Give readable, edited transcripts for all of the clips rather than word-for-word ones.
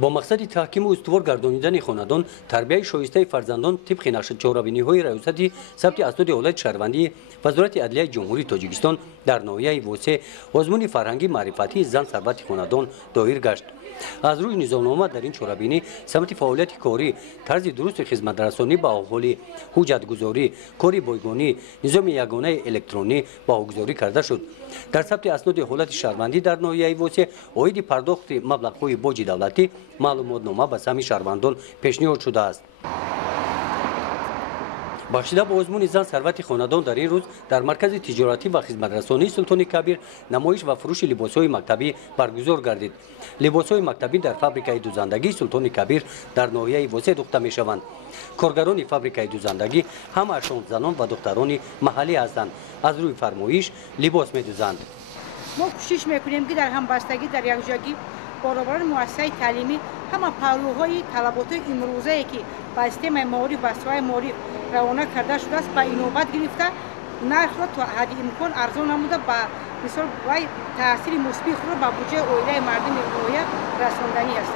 با مقصد تحکیم و استوار گردانیدن خاندان تربیت شایسته فرزندان طبق نقش چهاربینی‌های ریاست ثبت اسناد ولایت شهروندی وزارت عدلیه جمهوری تاجیکستان در ناحیه وسه آزمون فرهنگی معرفتی زن ثروت خاندان دایر گشت. از روی نظامنامه در این چهاربینی سمت فعالیت کاری، طرز درست خدمت رسانی با اهالی، حجت گذاری، کاری بایگانی، نظام یگانه الکترونی باگذاری کرده شد. در ثبت اسناد حالت شهروندی در ناحیه وسه عاید پرداخت مبلغ‌های باج دولتی معلوماتنامه به سهم شهروندان پیشنهاد شده است. بخشیده به آزمون زن ثروت خاندان در این روز در مرکز تجارتی و خدمترسانی سلطان کبیر نمایش و فروش لباس‌های مکتبی برگزار گردید. لباس‌های مکتبی در فابریکه دوزندگی سلطان کبیر در ناحیه وسه دوخته می‌شوند. کارگران فابریکه دوزندگی همه‌شان زنان و دختران محلی هستند. از روی فرمایش لباس می‌دوزند. ما کوشش می‌کنیم که در همبستگی در یکجایی برابر مؤسسه تعلیمی همه پهلوهای طلبات امروزه که با سیستم معارف و سوای معارف روانه کرده شده است با اینوبت گرفته نرخ را تا حد امکان ارزان نموده با مثال وای تاثیر مثبت خود با بودجه عائله مردم ناحیه رساندنی است.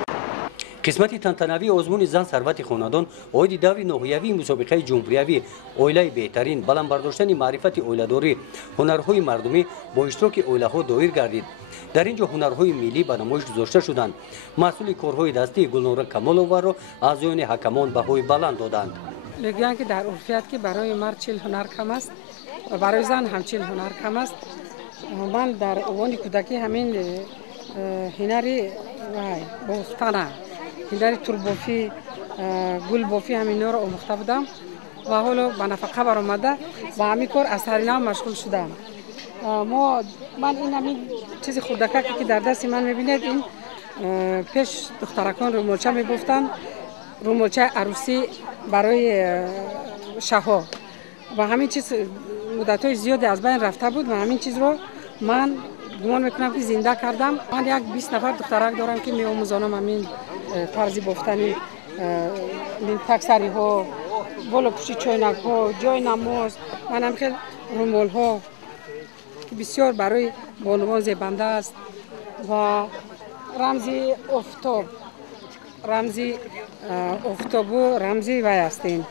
قسمت تنتنوی آزمون زن ثروت خاندان عاید دور ناحیوی مسابقه جمهوری عائله بهترین بلند برداشتن معرفت عائله‌داری هنرهای مردمی با اشتراک عائله‌ها دایر گردید. در اینجا هنرهای ملی به نمایش گذاشته شدند. مسئول کارهای دستی گلنور کمال‌آور را اعضایان حکمان بهای بلند دادند. میگن که در عرفیت که برای مرد 40 هنر کم است و برای زن هم 40 هنر کم است. من در اوان کودکی همین هنری بافتنه هنری تربافی گل بافی همینا رو آموخته بودم و حالا به نفقه برآمده و همین کار از سرینام مشغول شدم. من این همین چیزی خودککی که در دست من میبینید این پیش دخترکان رومالچه میگفتن رومالچه عروسی برای شهها و همین چیز مدت‌های زیادی از بین رفته بود و همین چیز رو من گمان میکنم که زنده کردم. من یک 20 نفر دخترک دارم که میآموزانم همین طرز بافتنی این تکسری ها بالا پوشی چاینک ها جای نماز من هم خیلی رومال ها که بسیار برای بانوان زیبنده است و رمزی افتاب و رمزی وی هستین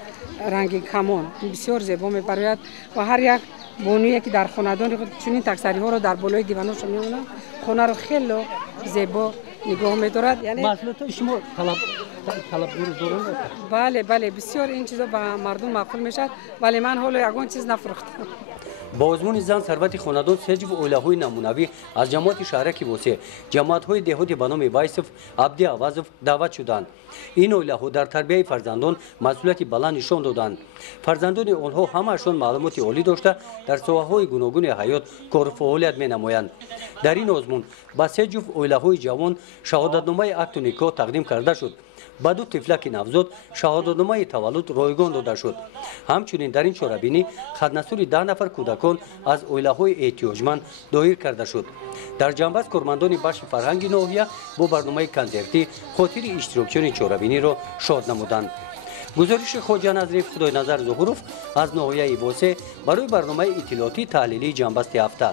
رنگ کمان بسیار زیبا می‌پراید و هر یک بانویی که در خاندان خود چنین تکسری ها رو در بالای دیوانش می‌مونن خانه رو خیلی زیبا نگاه می‌دارد. یعنی محصولات شما طلب دارید؟ بله بسیار این چیزا به مردم معقول میشد ولی من حالا یگان چیز نفروختم. با آزمون زن ثروت خاندان سجو عائله‌های نمونوی از جماعت شهرک وسه جماعت‌های دهاتی به نام وایسف عبدی عوضف دعوت شدند. این عائله‌ها در تربیت فرزندان مسئولیت بلند نشان دادند. فرزندان آنها همه‌شان معلومات عالی داشته در ساحه‌های گوناگون حیات کار و فعالیت می‌نمایند. در این آزمون با سجو عائله‌های جوان شهادتنامه عقد و نکاح تقدیم کرده شد. با دو طفلک نوزاد شهادتنامه تولد رایگان داده شد. همچنین در این چهاربینی خدنسوری 10 نفر کودکان از عائله‌های احتیاجمند دایر کرده شد. در جنبش کارمندان بخش فرهنگی ناحیه با برنامه کنسرتی خاطر اشتراکیان چهاربینی را شاد نمودند. گزارش خواجه نظریف خدای نظر ظهوروف از ناحیه وسه برای برنامه اطلاعاتی تحلیلی جنبست هفته.